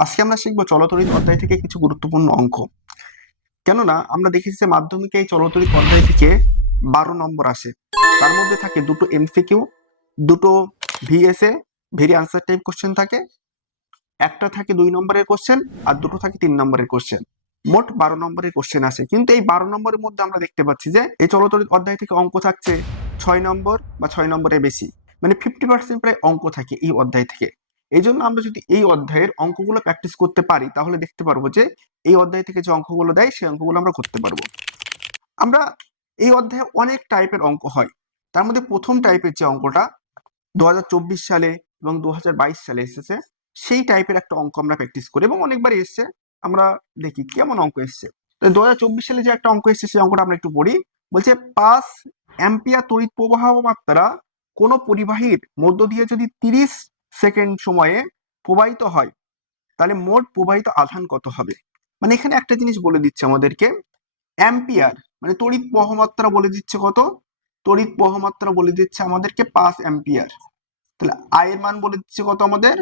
আজকে আমরা শিখব চলতরিৎ অধ্যায় থেকে কিছু গুরুত্বপূর্ণ অঙ্ক। কেননা, আমরা দেখেছি যে মাধ্যমিকে এই চলতরিৎ অধ্যায় থেকে বারো নম্বর আসে। তার মধ্যে থাকে দুটো এমসিকিউ দুটো VSA very answer type question থাকে, একটা থাকে দুই নম্বরের কোশ্চেন আর দুটো থাকে তিন নম্বরের কোশ্চেন মোট বারো নম্বরের কোশ্চেন আসে। কিন্তু এই বারো নম্বরের মধ্যে আমরা দেখতে পাচ্ছি যে এই চলতরিৎ অধ্যায় থেকে অঙ্ক থাকছে ছয় নম্বর বা ছয় নম্বরের বেশি। মানে ফিফটি পার্সেন্ট প্রায় অঙ্ক থাকে এই অধ্যায় থেকে। এই জন্য আমরা যদি এই অধ্যায়ের অঙ্কগুলো প্র্যাকটিস করতে পারি, তাহলে দেখতে পারব যে এই অধ্যায় থেকে যে অঙ্কগুলো দেয়, সেই অঙ্কগুলো আমরা করতে পারব। আমরা এই অধ্যায়ে অনেক টাইপের অঙ্ক হয়। তার মধ্যে প্রথম টাইপের যে অঙ্কটা দু সালে এবং দু সালে এসেছে, সেই টাইপের একটা অঙ্ক আমরা প্র্যাকটিস করি এবং অনেকবার এসছে। আমরা দেখি কেমন অঙ্ক এসছে। দু হাজার চব্বিশ সালে যে একটা অঙ্ক এসছে, সেই অঙ্কটা আমরা একটু পড়ি। বলছে, পাঁচ অ্যাম্পিয়ার তড়িৎ প্রবাহ মাত্রা কোনো পরিবাহীর মধ্য দিয়ে যদি তিরিশ সেকেন্ড সময়ে প্রবাহিত হয়, তাহলে মোট প্রবাহিত আধান কত হবে? মানে এখানে একটা জিনিস বলে দিচ্ছে আমাদেরকে, অ্যাম্পিয়ার মানে তড়িৎ বহমাত্রা বলে দিচ্ছে কত? তড়িৎ বহমাত্রা বলে দিচ্ছে আমাদেরকে পাঁচ অ্যাম্পিয়ার। তাহলে আয়ের মান বলে দিচ্ছে কত আমাদের?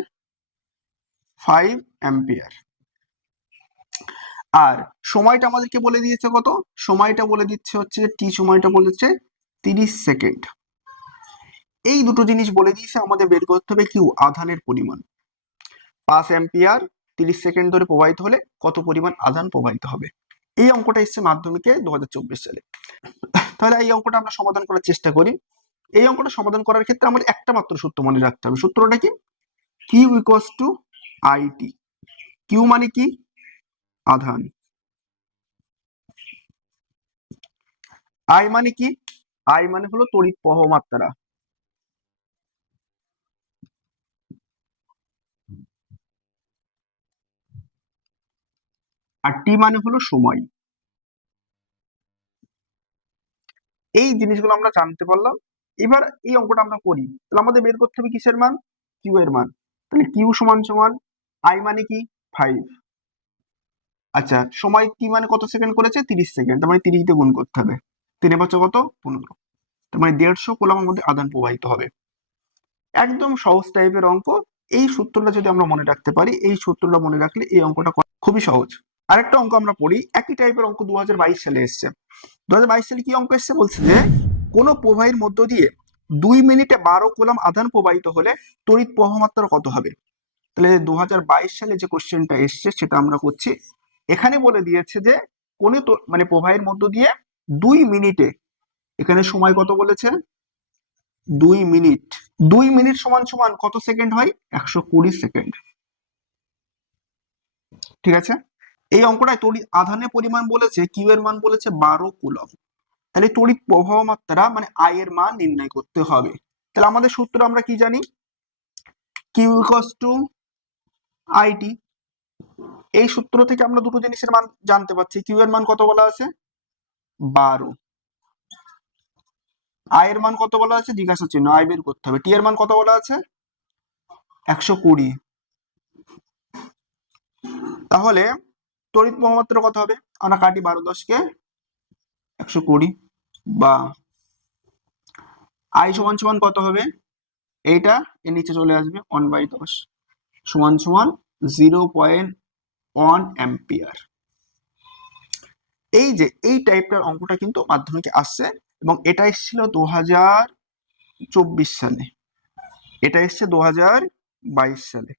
Five ampere. আর সময়টা আমাদেরকে বলে দিয়েছে কত? সময়টা বলে দিচ্ছে হচ্ছে টি সময়টা বলে দিচ্ছে তিরিশ সেকেন্ড এই দুটো জিনিস বলে দিয়েছে, আমাদের বের করতে হবে কিউ, আধানের পরিমাণ। পাঁচ অ্যাম্পিয়ার, তিরিশ সেকেন্ড ধরে প্রবাহিত হলে কত পরিমাণ আধান প্রবাহিত হবে? এই অঙ্কটা এসছে মাধ্যমিকে দু সালে। তাহলে এই অঙ্কটা আমরা সমাধান করার চেষ্টা করি। এই অঙ্কটা সমাধান করার ক্ষেত্রে আমাদের একটা মাত্র সূত্র মনে রাখতে হবে। সূত্রটা কি? Q equals two IT Q মানে কি? আধান। আই মানে কি? আই মানে হলো তড়িৎ প্রবাহ মাত্রা। আর টি মানে হলো সময়। এই জিনিসগুলো আমরা জানতে পারলাম। এবার এই অঙ্কটা আমরা করি। তাহলে আমাদের বের করতে হবে কিসের মান? কিউ এর মান। তাহলে কিউ সমান সমান আই মানে কি? ফাইভ আচ্ছা সময় টি মানে কত সেকেন্ড করেছে? তিরিশ সেকেন্ড। তার মানে তিরিশ দিয়ে গুণ করতে হবে। তিন বছর কত? পনেরো। তার মানে দেড়শো কোলাম আমাদের আদান প্রবাহিত হবে। একদম সহজ টাইপের অঙ্ক। এই সূত্রটা যদি আমরা মনে রাখতে পারি, এই সূত্রটা মনে রাখলে এই অঙ্কটা খুবই সহজ। আরেকটা অঙ্ক আমরা পড়ি, একই টাইপের অঙ্ক দু হাজার বাইশ সালে এসছে। দু সালে কি অঙ্ক এসছে বলছে যে, কোনো প্রবাহের মধ্য দিয়ে দুই মিনিটে বারো কোলাম আধান প্রবাহিত হলে তড়িৎ প্রবাহমাত্রা কত হবে? তাহলে দুহাজার বাইশ সালে যে কোশ্চেনটা এসছে সেটা আমরা করছি। এখানে বলে দিয়েছে যে, কোনো মানে প্রবাহের মধ্য দিয়ে দুই মিনিটে, এখানে সময় কত বলেছে দুই মিনিট। দুই মিনিট সমান সমান কত সেকেন্ড হয়? একশো কুড়ি সেকেন্ড। ঠিক আছে? অঙ্কটায় তড়িৎ আধানের পরিমাণ বলেছে কিউ এর মান বলেছে বারো কুলম তাহলে তড়িৎ প্রবাহ মাত্রা মানে আই এর মান নির্ণয় করতে হবে। তাহলে আমাদের সূত্র আমরা কি জানি? কিউ টু আইটি এই সূত্র থেকে আমরা দুটো জিনিসের মান জানতে পারছি। কিউ এর মান কত বলা আছে? বারো। আই এর মান কত বলা আছে? জিজ্ঞাসা চিহ্ন আই বের করতে হবে। টি এর মান কত বলা আছে? একশো কুড়ি। তাহলে তড়িৎ প্রবাহমাত্রা কত হবে। আমরা কাটি বারো দশকে একশো কুড়ি বা আই সমান সমান কত হবে? এইটা এর নিচে চলে আসবে ওয়ান বাই দশ। সমান সমান জিরো পয়েন্ট ওয়ান অ্যাম্পিয়ার এই যে, এই টাইপটার অঙ্কটা কিন্তু মাধ্যমিকে আসছে এবং এটা এসেছিল দু হাজার চব্বিশ সালে। এটা এসছে দু হাজার বাইশ সালে।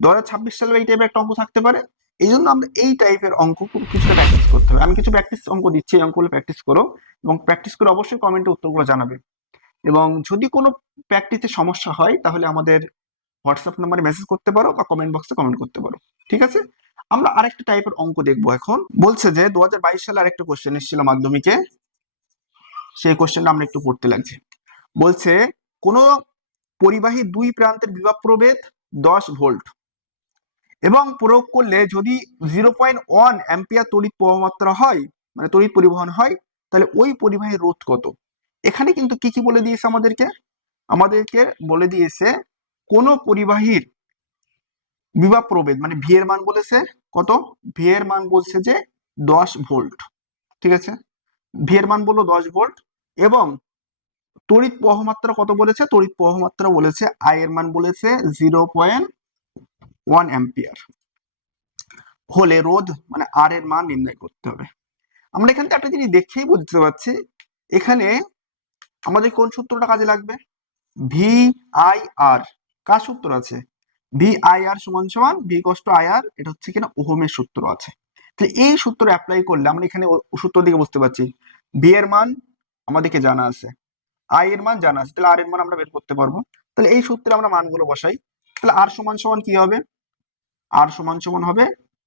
দু হাজার ছাব্বিশ সালে এই টাইপের একটা অঙ্ক থাকতে পারে। এই জন্য আমরা এই টাইপের অঙ্ক খুব কিছুটা প্র্যাকটিস করতে হবে। আমি কিছু প্র্যাকটিস অঙ্ক দিচ্ছি, এই অঙ্কগুলো প্র্যাকটিস করো এবং প্র্যাকটিস করে অবশ্যই কমেন্টে উত্তরগুলো জানাবে। এবং যদি কোনো প্র্যাকটিসে সমস্যা হয়, তাহলে আমাদের হোয়াটসঅ্যাপ নাম্বারে মেসেজ করতে পারো বা কমেন্ট বক্সে কমেন্ট করতে পারো। ঠিক আছে? আমরা আরেকটা টাইপের অঙ্ক দেখব এখন। বলছে যে দু হাজার বাইশ সালে আরেকটা কোশ্চেন এসেছিল মাধ্যমিকে। সেই কোশ্চেনটা আমরা একটু পড়তে লাগছে। বলছে, কোন পরিবাহী দুই প্রান্তের বিভব প্রভেদ দশ ভোল্ট। এবং প্রয়োগ করলে যদি জিরো পয়েন্ট ওয়ান অ্যাম্পিয়ার তড়িৎ প্রবাহমাত্রা হয় মানে তড়িৎ পরিবহন হয়, তাহলে ওই পরিবাহীর রোধ কত? এখানে কিন্তু কি কি বলে দিয়েছে আমাদেরকে? আমাদেরকে বলে দিয়েছে কোন পরিবাহীর বিভব প্রভেদ মানে ভি এর মান বলেছে কত? ভি এর মান বলছে যে দশ ভোল্ট। ঠিক আছে? ভি এর মান বলল দশ ভোল্ট এবং তড়িৎ প্রবাহমাত্রা কত বলেছে? তড়িৎ প্রবাহমাত্রা বলেছে আই এর মান বলেছে জিরো পয়েন্ট ওয়ান অ্যাম্পিয়ার হলে রোধ মানে আর এর মান নির্ণয় করতে হবে। আমরা এখান থেকে একটা জিনিস দেখেই বুঝতে পারছি, এখানে আমাদের কোন সূত্রটা কাজে লাগবে? ভি আই আর কার সূত্র আছে? ভি আই আর সমান সমান ভি কষ্ট আই আর এটা হচ্ছে কিনা ওহমের সূত্র আছে। তাহলে এই সূত্র অ্যাপ্লাই করলে আমরা এখানে সূত্র দিকে বুঝতে পারছি। ভি এর মান আমাদেরকে জানা আছে। আই এর মান জানা আছে, তাহলে আর এর মান আমরা বের করতে পারব। তাহলে এই সূত্রে আমরা মানগুলো বসাই। তাহলে আর সমান সমান কি হবে? আর সমান সমান হবে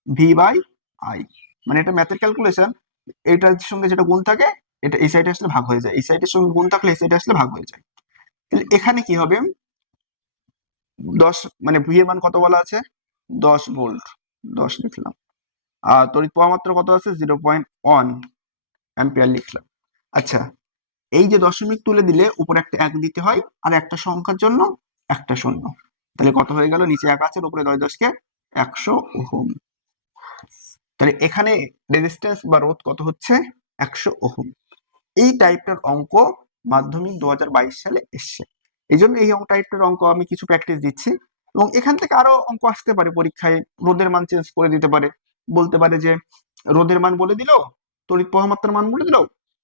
ভি বাই আই মানে এটা ম্যাথের ক্যালকুলেশন এইটার সঙ্গে যেটা গুণ থাকে, এটা এই সাইডে আসলে ভাগ হয়ে যায়। এই সাইডের সঙ্গে গুণ থাকলে এই সাইডে আসলে ভাগ হয়ে যায়। তাহলে এখানে কি হবে? দশ মানে ভি এর মান কত বলা আছে? দশ ভোল্ট দশ লিখলাম। আর তড়িৎ প্রবাহ মাত্রা কত আছে? জিরো পয়েন্ট ওয়ান অ্যাম্পিয়ার লিখলাম। আচ্ছা এই যে দশমিক তুলে দিলে উপরে একটা এক দিতে হয়, আর একটা সংখ্যার জন্য একটা শূন্য। তাহলে কত হয়ে গেল? নিচে এক আছে, উপরে দশ দশকে একশো ওহম। তাহলে এখানে রেজিস্ট্যান্স বা রোধ কত হচ্ছে? একশো ওহম। এই টাইপটার অঙ্ক মাধ্যমিক দুহাজার বাইশ সালে এসছে। এই জন্য এই টাইপটার অঙ্ক আমি কিছু প্র্যাকটিস দিচ্ছি। এবং এখান থেকে আরও অঙ্ক আসতে পারে পরীক্ষায়। রোদের মান চেঞ্জ করে দিতে পারে। বলতে পারে যে রোদের মান বলে দিল, তড়িৎ প্রবাহ মাত্রার মান বলে দিল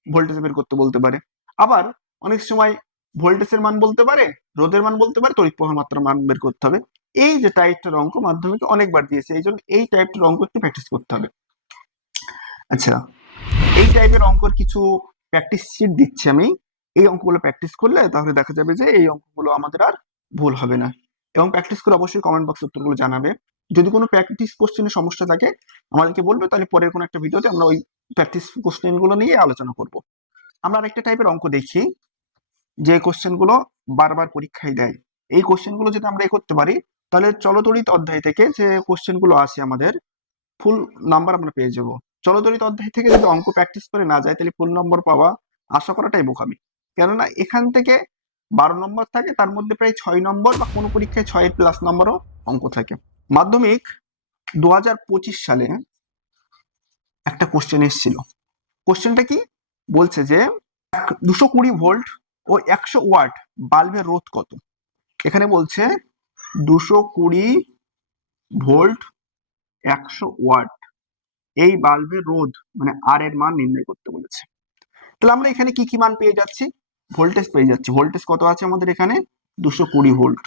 ভোল্টেজ বের করতে বলতে পারে। আবার অনেক সময় ভোল্টেজের মান বলতে পারে রোদের মান বলতে পারে, তড়িৎ প্রবাহ মাত্রার মান বের করতে হবে। এই যে টাইপটার অঙ্ক মাধ্যমিকে অনেকবার দিয়েছে, এই জন্য এই টাইপটার অঙ্ক একটু প্র্যাকটিস করতে হবে। আচ্ছা এই টাইপের অঙ্কর কিছু প্র্যাকটিস শিট দিচ্ছি আমি। এই অঙ্কগুলো প্র্যাকটিস করলে তাহলে দেখা যাবে যে এই অঙ্কগুলো আমাদের আর ভুল হবে না। এবং প্র্যাকটিস করে অবশ্যই কমেন্ট বক্সে উত্তরগুলো জানাবে। যদি কোনো প্র্যাকটিস কোশ্চেনের সমস্যা থাকে, আমাদেরকে বলবে, তাহলে পরের কোনো একটা ভিডিওতে আমরা ওই প্র্যাকটিস কোশ্চেনগুলো নিয়ে আলোচনা করব। আমরা আরেকটা টাইপের অঙ্ক দেখি, যে কোশ্চেনগুলো বারবার পরীক্ষায় দেয়। এই কোশ্চেনগুলো যদি আমরা এ করতে পারি তাহলে চলতরিত অধ্যায় থেকে যে কোশ্চেনগুলো আছে আমাদের ফুল নাম্বার আমরা পেয়ে যাব। চলতরিত অধ্যায় থেকে যদি অঙ্ক প্র্যাকটিস করে না যায়, তাহলে ফুল নম্বর পাওয়া আশা করাটাই বোকামি। কেননা এখান থেকে বারো নম্বর থাকে, তার মধ্যে প্রায় ছয় নম্বর বা কোনো পরীক্ষায় ছয়ের প্লাস নম্বরও অঙ্ক থাকে। মাধ্যমিক দু পঁচিশ সালে একটা কোশ্চেন এসেছিল। কোশ্চেনটা কি? বলছে যে দুশো কুড়ি ভোল্ট ও একশো ওয়াট বাল্বের রোধ কত? এখানে বলছে দুশো কুড়ি ভোল্ট একশো ওয়াট। এই বাল্বের রোধ মানে আর এর মান নির্ণয় করতে বলেছে। তাহলে আমরা এখানে কি কি মান পেয়ে যাচ্ছি? ভোল্টেজ পেয়ে যাচ্ছি। ভোল্টেজ কত আছে আমাদের এখানে? দুশো কুড়ি ভোল্ট।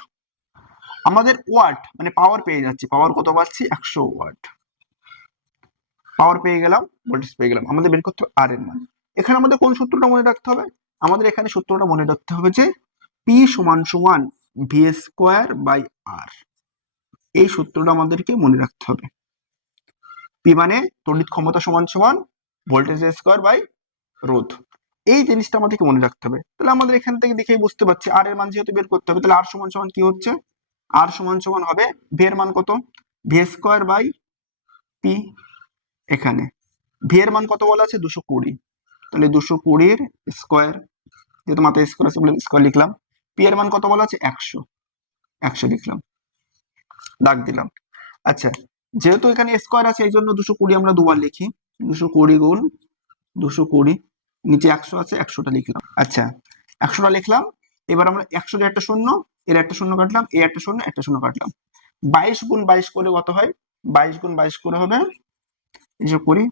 আমাদের ওয়াট মানে পাওয়ার পেয়ে যাচ্ছি। পাওয়ার কত পাচ্ছি? একশো ওয়াট। পাওয়ার পেয়ে গেলাম, ভোল্টেজ পেয়ে গেলাম। আমাদের বের করতে হবে আর এর মান। এখানে আমাদের কোন সূত্রটা মনে রাখতে হবে? আমাদের এখানে সূত্রটা মনে রাখতে হবে যে পি সমান সমান ভি স্কোয়ার বাই আর এই সূত্রটা আমাদেরকে মনে রাখতে হবে। পি মানে তড়িৎ ক্ষমতা সমান সমান ভোল্টেজ স্কোয়ার বাই রোধ। এই জিনিসটা আমাদেরকে মনে রাখতে হবে। তাহলে আমাদের এখান থেকে দেখেই বুঝতে পারছি আর এর মান যেহেতু বের করতে হবে, তাহলে আর সমান সমান কি হচ্ছে? আর সমান সমান হবে ভি এর মান কত? ভি স্কোয়ার বাই পি এখানে। ভি এর মান কত বলা আছে? দুশো কুড়ি। তাহলে দুশো কুড়ির স্কোয়ার যেহেতু মাথায় স্কোয়ার আছে স্কোয়ার লিখলাম। পি এর মান কত বলা আছে? একশো। একশো লিখলাম। দাগ দিলাম। আচ্ছা যেহেতু এখানে স্কোয়ার আছে এই জন্য দুশো কুড়ি আমরা দুবার লিখি। দুশো কুড়ি গুণ দুশো কুড়ি, নিচে একশো আছে, একশোটা লিখলাম। আচ্ছা একশোটা লিখলাম। এবার আমরা একশোর একটা শূন্য, এর একটা শূন্য কাটলাম এর একটা শূন্য একটা শূন্য কাটলাম। বাইশ গুণ বাইশ করে কত হয়? বাইশ গুণ বাইশ করে হবে এসব করি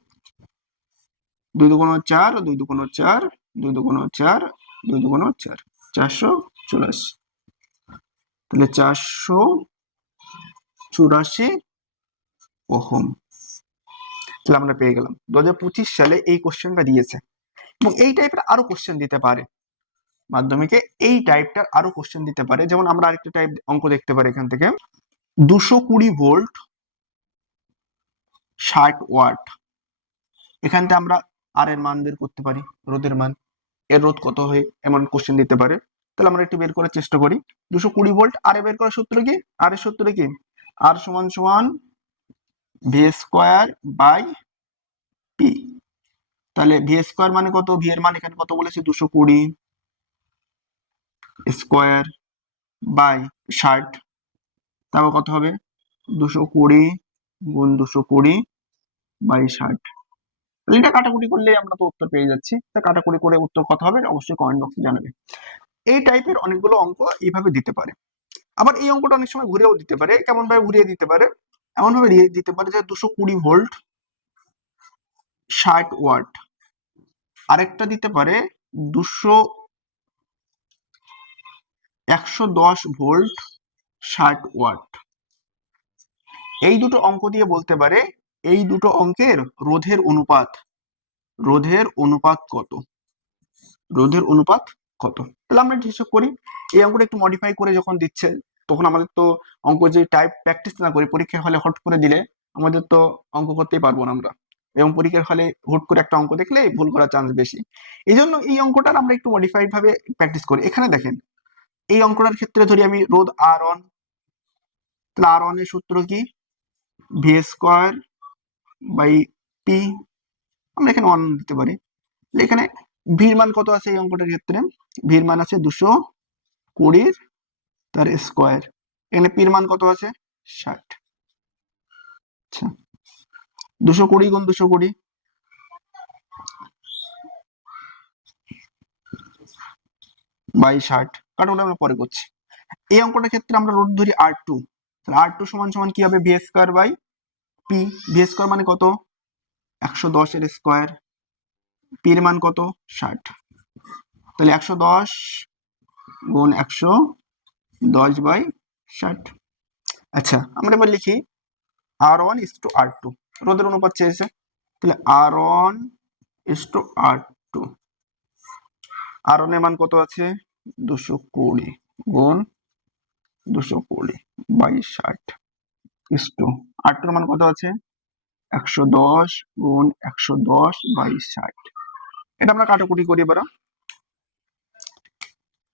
দুই দুগুণ চার, দুই দুগুণ চার, দুই দুগুণ চার, দুই দুগুণ চার। চারশো চুরাশি তাহলে চারশো চুরাশি ওহম। তাহলে আমরা পেয়ে গেলাম। দুই হাজার পঁচিশ সালে এই কোশ্চেনটা দিয়েছে। এবং এই টাইপের আরও কোশ্চেন দিতে পারে। মাধ্যমিকে এই টাইপটার আরও কোশ্চেন দিতে পারে। যেমন আমরা আরেকটা টাইপ অঙ্ক দেখতে পারি এখান থেকে। দুশো কুড়ি ভোল্ট ষাট ওয়াট এখান থেকে আমরা আর এর মান বের করতে পারি। রোদের মান। এর রোধ কত হয়? এমন কোশ্চেন দিতে পারে। তাহলে আমরা একটু বের করার চেষ্টা করি। দুশো কুড়ি ভোল্ট আর বের করার সূত্র কি? আর এর সূত্র কি? আর সমান সমান ভি স্কোয়ার বাই পি তাহলে ভি স্কোয়ার মানে কত? ভি এর মান এখানে কত বলেছে? দুশো কুড়ি স্কোয়ার বাই ষাট। তারপর কত হবে? দুশো কুড়ি গুণ দুশো কুড়ি বাই ষাট। এটা কাটাকুটি করলে আমরা তো উত্তর পেয়ে যাচ্ছি। তা কাটাকুটি করে উত্তর কত হবে? অবশ্যই কমেন্ট বক্সে জানাবে। এই টাইপের অনেকগুলো অঙ্ক এইভাবে দিতে পারে। আবার এই অঙ্কটা অনেক সময় ঘুরেও দিতে পারে কেমন ভাবে ঘুরিয়ে দিতে পারে? এমন ভাবে দিতে পারে যে দুশো কুড়ি ভোল্ট ষাট ওয়াট আরেকটা দিতে পারে দুশো একশো দশ ভোল্ট ষাট ওয়াট এই দুটো অঙ্ক দিয়ে বলতে পারে এই দুটো অঙ্কের রোধের অনুপাত রোধের অনুপাত কত? রোধের অনুপাত কত? তাহলে আমরা হিসাব করি। এই অঙ্কটা একটু মডিফাই করে যখন দিচ্ছে, তখন আমাদের তো অঙ্ক যে টাইপ প্র্যাকটিস না করি, পরীক্ষার হলে হট করে দিলে আমাদের তো অঙ্ক করতেই পারব না আমরা। এবং পরীক্ষার হলে হুট করে একটা অঙ্ক দেখলে ভুল করার চান্স বেশি। এই জন্য এই অঙ্কটার আমরা একটু মডিফাইড ভাবে প্র্যাকটিস করি। এখানে দেখেন, এই অঙ্কটার ক্ষেত্রে ধরি আমি রোদ আর অন তাহলে আর অন এর সূত্র কি? ভি স্কোয়ার বাই পি আমরা এখানে অন দিতে পারি। এখানে ভির মান কত আছে এই অঙ্কটার ক্ষেত্রে? ভির মান আছে দুশো কুড়ির, তার স্কোয়ার এখানে পির মান কত আছে? ষাট। আচ্ছা। দুশো কুড়ি গুণ দুশো কুড়ি। বাই ষাট। কাটাটা আমরা পরে করছি। এই অঙ্কটার ক্ষেত্রে আমরা রোড ধরি আর টু। তাহলে আর টু সমান সমান কি হবে? V square by P. V square মানে কত? একশো দশের স্কোয়ার পির মান কত? ষাট। তাহলে একশো দশ গুণ একশো দশ বাই ষাট। আচ্ছা আমরা এবার লিখি R one is two R two. রোদের অনুপাত চেয়েছে। তাহলে R one is two R two. R ওয়ানের মান কত আছে? দুশো কুড়ি গুণ দুশো কুড়ি বাই ষাট ইস টু। আর টুর মান কত আছে? একশো দশ গুণ একশো দশ বাই ষাট। এটা আমরা কাটাকুটি করি এবার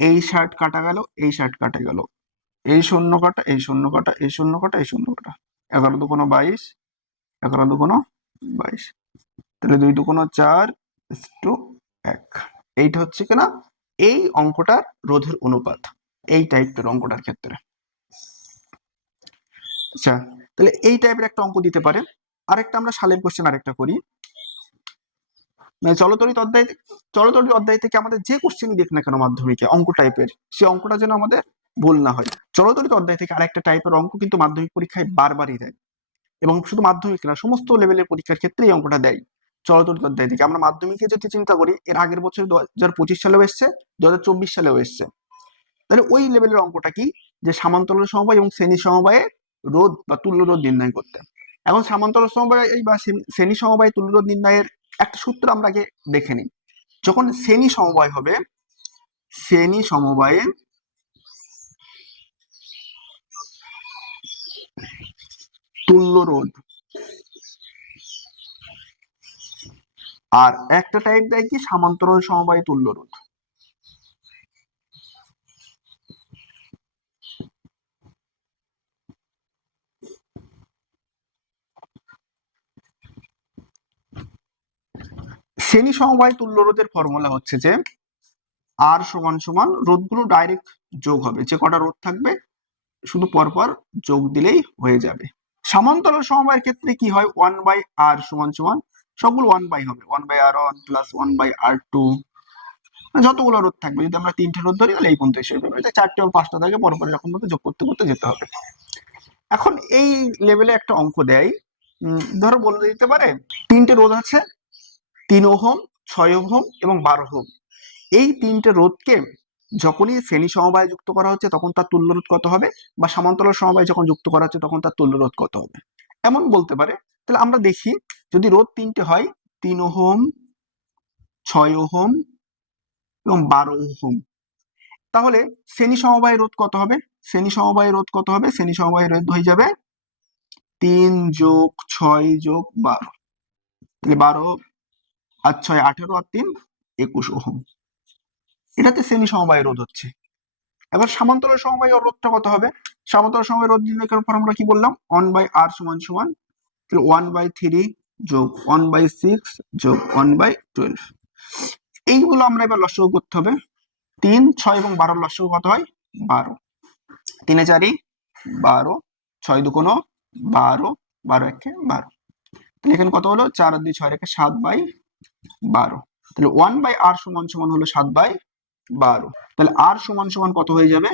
এই শার্ট কাটা গেল, এই শার্ট কাটা গেল। এই শূন্য কাটা, এই শূন্য কাটা, এই শূন্য কাটা, এই শূন্য কাটা। এগারো দুকোনো বাইশ, এগারো দুকোনো বাইশ। তাহলে দুই দুকোনো চার টু এক। এইটা হচ্ছে কিনা এই অঙ্কটার রোধের অনুপাত। এই টাইপের অঙ্কটার ক্ষেত্রে। আচ্ছা তাহলে এই টাইপের একটা অঙ্ক দিতে পারে। আরেকটা আমরা সালের কোশ্চেন আরেকটা করি। চলতরিত অধ্যায় চলতরিত অধ্যায় থেকে আমাদের যে কোশ্চেনই দেখ না কেন মাধ্যমিকে, অঙ্ক টাইপের সে অঙ্কটা যেন আমাদের ভুল না হয়। চলতরিত অধ্যায় থেকে আরেকটা টাইপের অঙ্ক কিন্তু মাধ্যমিক পরীক্ষায় বারবারই দেয়। এবং শুধু মাধ্যমিক না, সমস্ত লেভেলের পরীক্ষার ক্ষেত্রে এই অঙ্কটা দেয় চলতরিত অধ্যায় থেকে। আমরা মাধ্যমিকে যদি চিন্তা করি, এর আগের বছর দু হাজার পঁচিশ সালেও এসছে দু হাজার চব্বিশ সালেও এসছে। তাহলে ওই লেভেলের অঙ্কটা কি? যে সামান্তরাল সমবায় এবং শ্রেণি সমবায়ে রোধ বা তুল্য রোধ নির্ণয় করতে। এখন সামান্তরাল সমবায় বা শ্রেণি সমবায় তুল্য রোধ নির্ণয়ের একটা সূত্র আমরা আগে দেখে নিই। যখন শ্রেণি সমবায় হবে, শ্রেণি সমবায়ে তুল্য রোধ। আর একটা টাইপ দেয় কি? সামান্তরাল সমবায় তুল্য রোধ। শ্রেণি সমবায় তুল্য রোধের ফর্মুলা হচ্ছে যে আর সমান সমান রোধগুলো ডাইরেক্ট যোগ হবে। যে কটা রোধ থাকবে, শুধু পরপর যোগ দিলেই হয়ে যাবে। সমান্তরাল সমবায়ের ক্ষেত্রে কি হয়? ওয়ান বাই আর সমান সমান, সবগুলো ওয়ান বাই হবে। One by R one plus one by R two যতগুলো রোধ থাকবে, যদি আমরা তিনটে রোধ ধরি, তাহলে এই পর্যন্ত এসে যাবে। চারটে বা পাঁচটা থাকে, পরপর এরকম ভাবে যোগ করতে করতে যেতে হবে। এখন এই লেভেলে একটা অঙ্ক দেয়। ধরো বলে দিতে পারে, তিনটে রোধ আছে তিন ওহম, ছয় ওহম এবং বারো ওহম। এই তিনটে রোধকে যখনই শ্রেণি সমবায় যুক্ত করা হচ্ছে, তখন তার তুল্য রোধ কত হবে বা সমান্তরাল সমবায় যখন যুক্ত করা হচ্ছে, তখন তার তুল্য রোধ কত হবে। এমন বলতে পারে। তাহলে আমরা দেখি, যদি রোধ তিনটে হয়, তিন ওহম, ছয় ওহম এবং বারো ওহম, তাহলে শ্রেণি সমবায় রোধ কত হবে? শ্রেণি সমবায় রোধ কত হবে? শ্রেণি সমবায় রোধ হয়ে যাবে তিন যোগ ছয় যোগ বারো। তাহলে বারো আর ছয় আঠেরো আর তিন একুশ ওহম। এটাতে শ্রেণি সমবায় রোধ হচ্ছে। এবার সমান্তরাল সমবায় রোধটা কত হবে? সমান্তরাল সমবায় রোধ নির্ণয় আমরা কি বললাম? ওয়ান বাই আর সমান সমান, তাহলে ওয়ান বাই থ্রি যোগ ওয়ান বাই সিক্স যোগ ওয়ান বাই টুয়েলভ এইগুলো আমরা এবার লসগু করতে হবে। তিন, ছয় এবং বারোর লসগু কত হয়? বারো। তিনে চারি, বারো, ছয় দু দুকোনো, বারো বারো একে বারো। তাহলে এখানে কত হলো? চার দুই, ছয় রেখে সাত বাই বারো। তাহলে ওয়ান বাই আর সমান সমান হলো সাত বাই বারো। তাহলে আর সমান সমান কত হয়ে যাবে?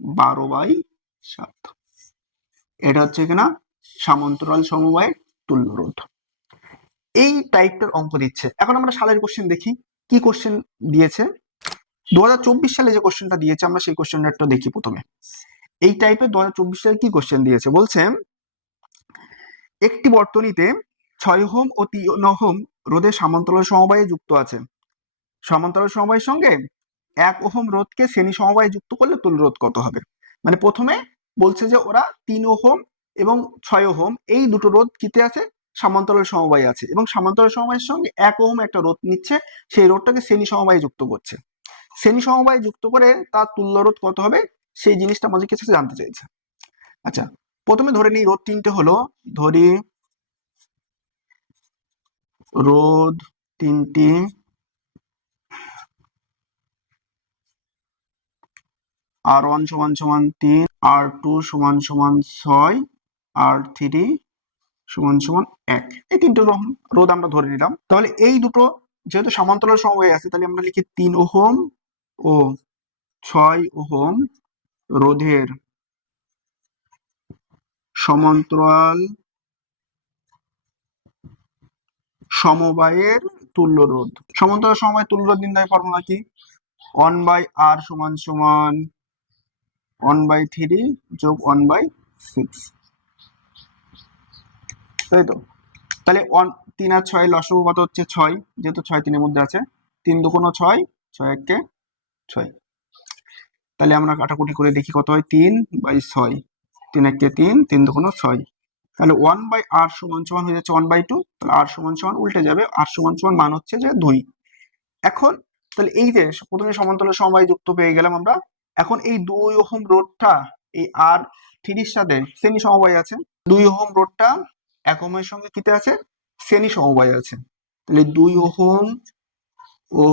বারো বাই সাত। এটা হচ্ছে কিনা সামান্তরাল সমবায়ের তুল্য রোধ এই টাইপটার অঙ্ক দিচ্ছে। এখন আমরা সালের কোশ্চেন দেখি। কি কোশ্চেন দিয়েছে? দু হাজার চব্বিশ সালে যে কোশ্চেনটা দিয়েছে, আমরা সেই কোশ্চেনটা একটু দেখি প্রথমে। এই টাইপের দু হাজার চব্বিশ সালে কি কোশ্চেন দিয়েছে? বলছে, একটি বর্তনীতে ছয় হোম ও তিন হোম রোধের সমান্তরাল সমবায়ে যুক্ত আছে। সমান্তরাল সমবায়ের সঙ্গে এক ওহম রোধকে শ্রেণি সমবায়ে যুক্ত করলে তুল রোধ কত হবে? মানে প্রথমে বলছে যে ওরা তিন ওহম এবং ছয় ওহম, এই দুটো রোধ কিতে আছে? সমান্তরাল সমবায় আছে এবং সমান্তরাল সমবায়ের সঙ্গে এক ওহম একটা রোধ নিচ্ছে, সেই রোধটাকে শ্রেণি সমবায়ে যুক্ত করছে। শ্রেণি সমবায়ে যুক্ত করে তার তুল্য রোধ কত হবে? সেই জিনিসটা আমাদের কাছে জানতে চাইছে। আচ্ছা প্রথমে ধরে নিই রোধ তিনটে হলো, ধরি রোধ তিনটি। আর ওয়ান সমান সমান তিন, আর টু সমান সমান ছয়, আর থ্রি সমান সমান এক। এই তিনটে রোধ আমরা ধরে নিলাম। তাহলে এই দুটো যেহেতু সমান্তরাল সমবায় আছে, তাহলে আমরা লিখি তিন ওহম ও ছয় ওহম রোধের সমান্তরাল সমবায়ের তুল্য রোধ। সমান্তরাল সমবায়ের তুল্য রোধ নির্ণয় ফর্মুলা কি? ওয়ান বাই আর সমান সমান ওয়ান বাই থ্রি যোগ ওয়ান বাই সিক্স তাই তো? তাহলে ওয়ান তিন আর ছয় লসগু কত হচ্ছে ছয়, যেহেতু ছয় তিনের মধ্যে আছে। তিন দুগুণ ছয় ছয় এককে ছয়। তাহলে আমরা কাটাকুটি করে দেখি কত হয়? তিন বাই ছয়। তিন এককে তিন তিন দুগুণ ছয়। তাহলে ওয়ান বাই আর সমান সমান হয়ে যাচ্ছে ওয়ান বাই টু তাহলে আর সমান সমান উল্টে যাবে আর সমান সমান মান হচ্ছে যে দুই। এখন, তাহলে এই যে প্রথমে সমান্তরাল সমবায় যুক্ত পেয়ে গেলাম আমরা, এখন এই দুই ওহম রোডটা এই আর থ্রির সাথে শ্রেণি সমবায় আছে, দুই ওহম রোডটা এক ওহমের সঙ্গে কিতে আছে? শ্রেণি সমবায় আছে। তাহলে দুই ওহম ও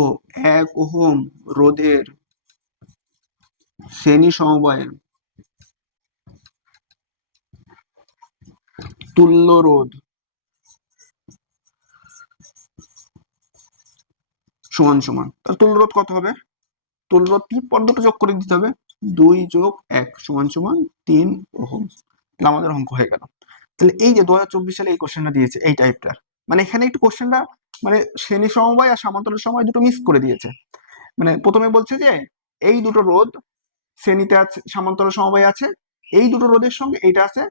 এক ওহম রোধের শ্রেণি সমবায়ে তুল্য রোধ। সমান সমান। তাহলে তুল্য রোধ কত হবে? তুল্য রোধ কি পদ্মটা যোগ করে দিতে হবে। দুই যোগ এক, সমান সমান তিন ওহম। তাহলে আমাদের অঙ্ক হয়ে গেল। তাহলে এই যে দু হাজার চব্বিশ সালে এই কোশ্চেনটা দিয়েছে, এই টাইপটার মানে এখানে একটু কোশ্চেনটা মানে শ্রেণি সমবায় আর সমান্তরাল সময় দুটো মিস করে দিয়েছে। মানে প্রথমে বলছে যে, এই দুটো রোধ শ্রেণীতে আছে সামান্তর সমবায় আছে, এই দুটো রোধের সঙ্গে এইটা আছে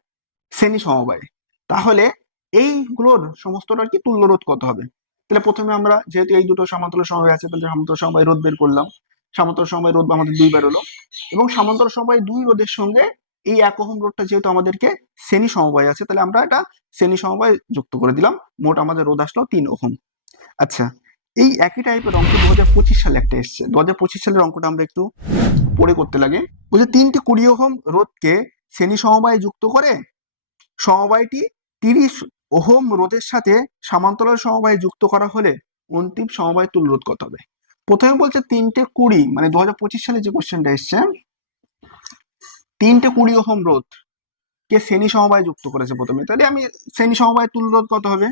শ্রেণি সমবায়। তাহলে এইগুলোর সমস্তটার কি তুল্য রোধ কত হবে? তাহলে প্রথমে আমরা যেহেতু এই দুটো সমান্তরাল সমবায় আছে, তাহলে সমান্তরাল সমবায় রোধ বের করলাম। সমান্তরাল সমবায় রোধ আমাদের দুইবার হলো। এবং সমান্তরাল সমবায় দুই রোধের সঙ্গে এই এক ওহম রোধটা যেহেতু আমাদেরকে শ্রেণি সমবায় আছে, তাহলে আমরা এটা শ্রেণি সমবায় যুক্ত করে দিলাম। মোট আমাদের রোধ আসলো তিন ওহম। আচ্ছা এই একই টাইপের অঙ্ক দু হাজার পঁচিশ সালে একটা এসছে। দু হাজার পঁচিশ সালের অঙ্কটা আমরা একটু পড়ে করতে লাগে। বলছে তিনটি কুড়ি ওহম রোধকে শ্রেণি সমবায় যুক্ত করে সমবায়টি তিরিশ ওহম রোধের সাথে সমান্তরাল সমবায়ে যুক্ত করা হলে অন্তিম সমবায় তুল রোধ কত হবে? প্রথমে বলছে তিনটে কুড়ি মানে দু হাজার পঁচিশ সালে যে কোশ্চেনটা এসছে, তিনটে কুড়ি ওহম রোধ কে শ্রেণি সমবায় যুক্ত করেছে প্রথমে। তাহলে আমি শ্রেণি সমবায় তুল রোধ কত হবে?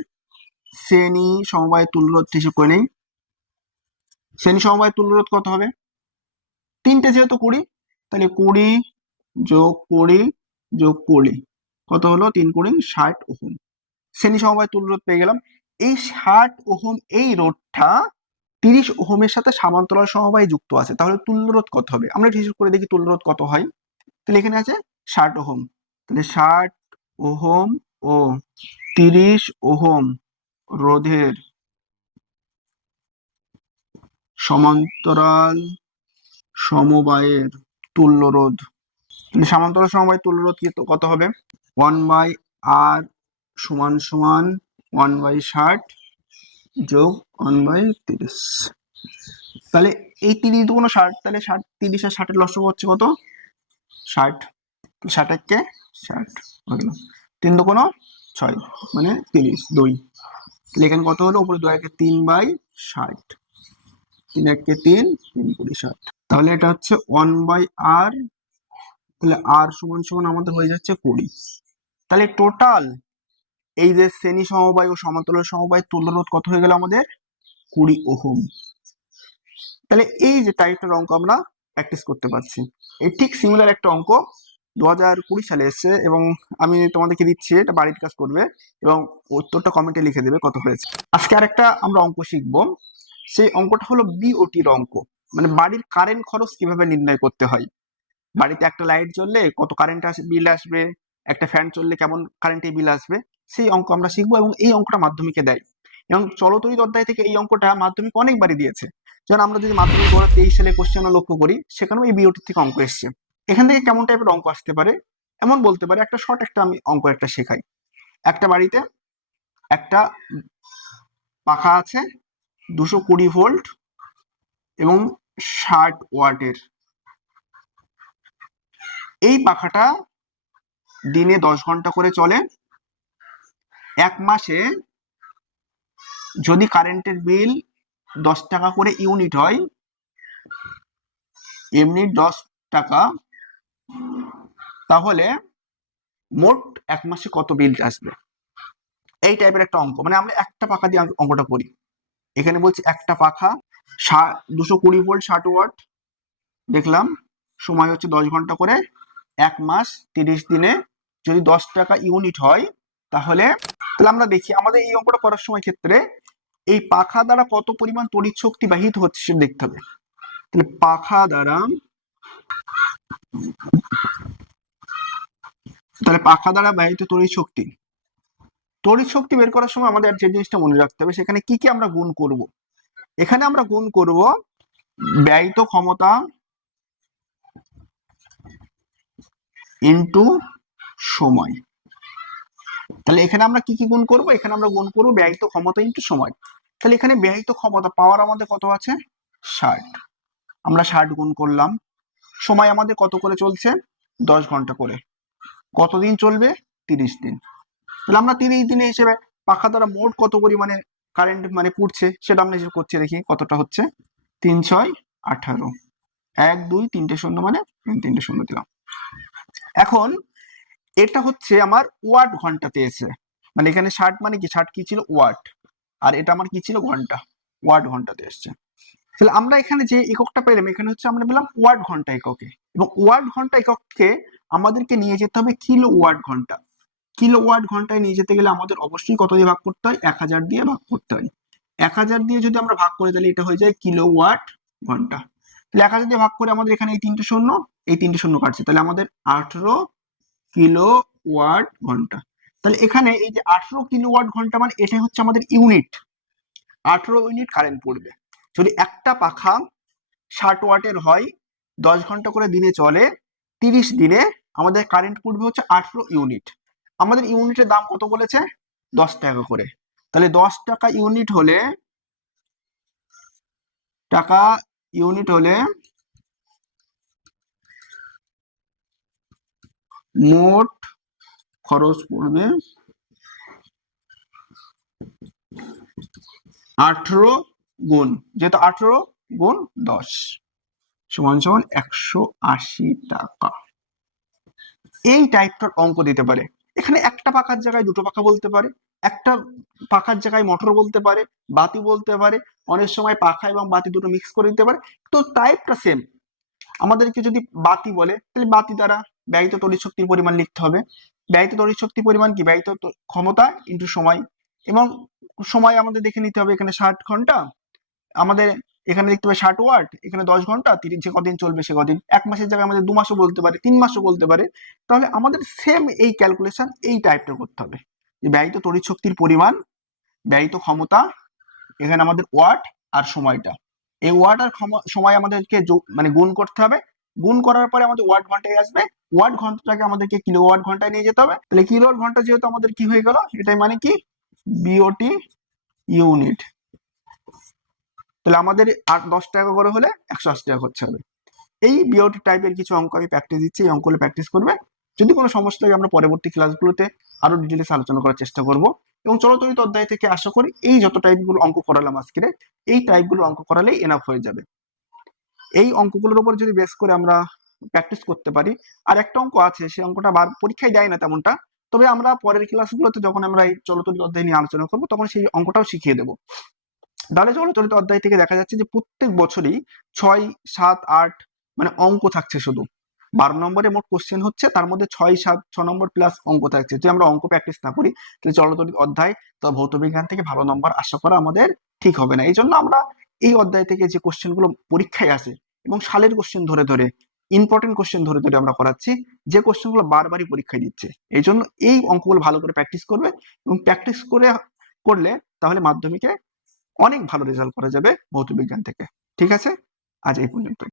শ্রেণি সমবায় তুল রোধ হিসেবে করে নেই। শ্রেণি সমবায় তুল রোধ কত হবে? তিনটে যেহেতু কুড়ি, তাহলে কুড়ি যোগ কুড়ি যোগ কুড়ি। কত হলো? তিন কুড়ি ষাট ওহম। শ্রেণি সমবায় তুল রোধ পেয়ে গেলাম। এই ষাট ওহম, এই রোধটা তিরিশ ওহমের সাথে সমান্তরাল সমবায় যুক্ত আছে। তাহলে তুল্য রোধ কত হবে? আমরা হিসেব করে দেখি তুল্য রোধ কত হয়। তাহলে এখানে আছে ষাট ওহম। তাহলে ষাট ওহম ও তিরিশ ওহম রোধের সমান্তরাল সমবায়ের তুল্য রোধ। সমান্তরাল সমবায় তুল্য রোধ কত হবে? ওয়ান বাই আর সমান সমান ওয়ান বাই ষাট যোগ ওয়ান বাই তিরিশ। তাহলে এই তিরিশ কোনো ষাট, তাহলে ষাট, তিরিশ আর ষাটের লসগু হচ্ছে কত? ষাট। ষাট। এককে ষাট তিন দুগুণ ছয় মানে তিরিশ, দুই। তাহলে এখানে কত হলো? উপরে দু একে তিন বাই ষাট। তিন একে তিন তিন কুড়ি ষাট। তাহলে এটা হচ্ছে ওয়ান বাই আর, তাহলে আর সমান সমান আমাদের হয়ে যাচ্ছে কুড়ি। তাহলে টোটাল এই যে শ্রেণি সমবায় ও সমান্তরাল সমবায় তুল্য রোধ কত হয়ে গেল আমাদের? কুড়ি ওহম। তাহলে এই যে টাইপটার অঙ্ক আমরা প্র্যাকটিস করতে পারছি। এই ঠিক সিমিলার একটা অঙ্ক দু হাজার কুড়ি সালে এসছে এবং আমি তোমাদেরকে দিচ্ছি, এটা বাড়ির কাজ করবে এবং উত্তরটা কমেন্টে লিখে দেবে কত হয়েছে। আজকে আর একটা আমরা অঙ্ক শিখব। সেই অঙ্কটা হলো বিওটির অঙ্ক। মানে বাড়ির কারেন্ট খরচ কীভাবে নির্ণয় করতে হয়? বাড়িতে একটা লাইট জ্বললে কত কারেন্ট আসবে বিল আসবে? একটা ফ্যান চললে কেমন কারেন্টের বিল আসবে, সেই অঙ্ক আমরা শিখব এবং এই অঙ্কটা মাধ্যমিকে দেয়। এবং চলতরিত অধ্যায় থেকে এই অঙ্কটা মাধ্যমিক অনেকবারই দিয়েছে। যেমন আমরা যদি মাধ্যমিক দু তেইশ সালে কোশ্চেন লক্ষ্য করি, সেখানেও এই বিওটির থেকে অঙ্ক এসছে। এখান থেকে কেমন টাইপের অঙ্ক আসতে পারে? এমন বলতে পারে, একটা শর্ট একটা আমি অঙ্ক একটা শেখাই। একটা বাড়িতে একটা পাখা আছে, দুশো কুড়ি ভোল্ট এবং ষাট ওয়াটের। এই পাখাটা দিনে দশ ঘণ্টা করে চলে। এক মাসে যদি কারেন্টের বিল দশ টাকা করে ইউনিট হয়, এমনি দশ টাকা, তাহলে মোট এক মাসে কত বিল আসবে? এই টাইপের একটা অঙ্ক। মানে আমরা একটা পাখা দিয়ে অঙ্কটা করি। এখানে বলছি একটা পাখা দুশো কুড়ি ভোল্ট ষাট ওয়াট দেখলাম। সময় হচ্ছে দশ ঘণ্টা করে এক মাস তিরিশ দিনে যদি দশ টাকা ইউনিট হয়, তাহলে তাহলে আমরা দেখি আমাদের এই অঙ্কটা করার সময় ক্ষেত্রে এই পাখা দ্বারা কত পরিমাণ তড়িৎ শক্তি বাহিত হচ্ছে সেটা দেখতে হবে। তাহলে পাখা দ্বারা, তাহলে পাখা দ্বারা বাহিত তড়িৎ শক্তি। তড়িৎ শক্তি বের করার সময় আমাদের যে জিনিসটা মনে রাখতে হবে, সেখানে কি কি আমরা গুণ করব? এখানে আমরা গুণ করব ব্যয়িত ক্ষমতা ইন্টু সময়। তাহলে এখানে আমরা কি কি গুণ করব? এখানে আমরা গুণ করব ব্যয়িত ক্ষমতা ইন্টু সময়। তাহলে এখানে ব্যয়িত ক্ষমতা পাওয়ার আমাদের কত আছে? ষাট। আমরা ষাট গুণ করলাম। সময় আমাদের কত করে চলছে? দশ ঘণ্টা করে। কতদিন চলবে? তিরিশ দিন। তাহলে আমরা তিরিশ দিনে হিসেবে পাখা দ্বারা মোট কত পরিমাণে কারেন্ট মানে পুড়ছে সেটা আমরা হিসেব করছি, দেখি কতটা হচ্ছে? তিন ছয় আঠারো। এক, দুই, তিনটে শূন্য মানে তিনটে শূন্য দিলাম। এখন এটা হচ্ছে আমার ওয়াট ঘন্টাতে এসে। মানে এখানে ষাট মানে কি? ষাট কি ছিল? ওয়াট আর এটা আমার কি ছিল? ঘণ্টা। ওয়াট ঘন্টাতে এসছে। তাহলে আমরা এখানে যে এককটা পেলাম, এখানে হচ্ছে আমরা পেলাম ওয়াট ঘণ্টা এককে। এবং ওয়াট ঘণ্টা এককে আমাদেরকে নিয়ে যেতে হবে কিলো ওয়াট ঘণ্টা। কিলো ওয়াট ঘন্টায় নিয়ে যেতে গেলে আমাদের অবশ্যই কত দিয়ে ভাগ করতে হয়? এক হাজার দিয়ে ভাগ করতে হয়। এক হাজার দিয়ে যদি আমরা ভাগ করে, তাহলে এটা হয়ে যায় কিলো ওয়াট ঘণ্টা। তাহলে এক হাজার দিয়ে ভাগ করে আমাদের এখানে এই তিনটে শূন্য এই তিনটে শূন্য কাটছে। তাহলে আমাদের আঠেরো কিলো ওয়াট ঘণ্টা। তাহলে এখানে এই যে আঠেরো কিলো ওয়াট ঘণ্টা মানে এটা হচ্ছে আমাদের ইউনিট। আঠেরো ইউনিট কারেন্ট পড়বে। যদি একটা পাখা ষাট ওয়াটের হয়, দশ ঘণ্টা করে দিনে চলে, তিরিশ দিনে আমাদের কারেন্ট পড়বে হচ্ছে আঠেরো ইউনিট। আমাদের ইউনিটের দাম কত বলেছে? দশ টাকা করে। তাহলে দশ টাকা ইউনিট হলে, টাকা ইউনিট হলে মোট খরচ পড়বে আঠেরো গুণ, যেহেতু আঠেরো গুণ দশ, সমান সমান একশো আশি টাকা। এই টাইপটার অঙ্ক দিতে পারে। এখানে একটা পাখার জায়গায় দুটো পাখা বলতে পারে, একটা পাখার জায়গায় মোটর বলতে পারে, বাতি বলতে পারে, অনেক সময় পাখা এবং বাতি দুটো মিক্স করে দিতে পারে। তো টাইপটা সেম আমাদেরকে যদি বাতি বলে, তাহলে বাতি দ্বারা ব্যয়িত তড়িৎ শক্তির পরিমাণ লিখতে হবে। ব্যয়িত তড়িৎ শক্তির পরিমাণ কি? ব্যয়িত ক্ষমতা ইন্টু সময়। এবং সময় আমাদের দেখে নিতে হবে এখানে ষাট ঘণ্টা। আমাদের এখানে দেখতে হবে ষাট ওয়াট, এখানে দশ ঘণ্টা, তিরিশ, যে কদিন চলবে সে কদিন। এক মাসের জায়গায় আমাদের দু মাসও বলতে পারে, তিন মাসও বলতে পারে। তাহলে আমাদের সেম এই ক্যালকুলেশন এই টাইপটা করতে হবে। যে ব্যয়িত তড়িৎ শক্তির পরিমাণ, ব্যয়িত ক্ষমতা, এখানে আমাদের ওয়াট আর সময়টা। এই ওয়াট আর সময় আমাদেরকে মানে গুণ করতে হবে। গুণ করার পরে আমাদের ওয়াট ঘন্টায় আসবে। ওয়াট ঘন্টাটাকে আমাদেরকে কিলো ওয়াট ঘন্টায় নিয়ে যেতে হবে। তাহলে কিলো ওয়াট ঘণ্টা যেহেতু আমাদের কি হয়ে গেল? এটাই মানে কি? বিওটি ইউনিট তাহলে আমাদের আট দশ টাকা করে হলে একশো আশি টাকা করতে হবে। এই বিওটি টাইপের কিছু অঙ্ক আমি প্র্যাকটিস দিচ্ছি, এই অঙ্কগুলো প্র্যাকটিস করবে। যদি কোনো সমস্যা থাকে, আমরা পরবর্তী ক্লাসগুলোতে আরও ডিটেলস আলোচনা করার চেষ্টা করব। এবং চলতরিত অধ্যায় থেকে আশা করি এই যত টাইপগুলো অঙ্ক করালাম আজকে এই টাইপগুলো অঙ্ক করালেই এনাফ হয়ে যাবে। এই অঙ্কগুলোর উপর যদি বেস করে আমরা প্র্যাকটিস করতে পারি, আর একটা অঙ্ক আছে, সেই অঙ্কটা বার পরীক্ষায় দেয় না তেমনটা, তবে আমরা পরের ক্লাসগুলোতে যখন আমরা এই চলতরিত অধ্যায় নিয়ে আলোচনা করব, তখন সেই অঙ্কটাও শিখিয়ে দেবো। তাহলে চলতরিত অধ্যায় থেকে দেখা যাচ্ছে যে প্রত্যেক বছরই ছয়, সাত, আট মানে অঙ্ক থাকছে শুধু। বারো নম্বরে মোট কোশ্চেন হচ্ছে, তার মধ্যে ছয়, সাত, ছ নম্বর প্লাস অঙ্ক থাকছে। যদি আমরা অঙ্ক প্র্যাকটিস না করি, তাহলে চলতরিক অধ্যায় তো ভৌতবিজ্ঞান থেকে ভালো নম্বর আশা করা আমাদের ঠিক হবে না। এই জন্য আমরা এই অধ্যায় থেকে যে কোশ্চেনগুলো পরীক্ষায় আসে এবং সালের কোশ্চেন ধরে ধরে ইম্পর্টেন্ট কোশ্চেন ধরে ধরে আমরা করাচ্ছি, যে কোশ্চেনগুলো বারবারই পরীক্ষায় দিচ্ছে। এই জন্য এই অঙ্কগুলো ভালো করে প্র্যাকটিস করবে এবং প্র্যাকটিস করে, করলে তাহলে মাধ্যমিকে অনেক ভালো রেজাল্ট করা যাবে ভৌতবিজ্ঞান থেকে। ঠিক আছে? আজ এই পর্যন্ত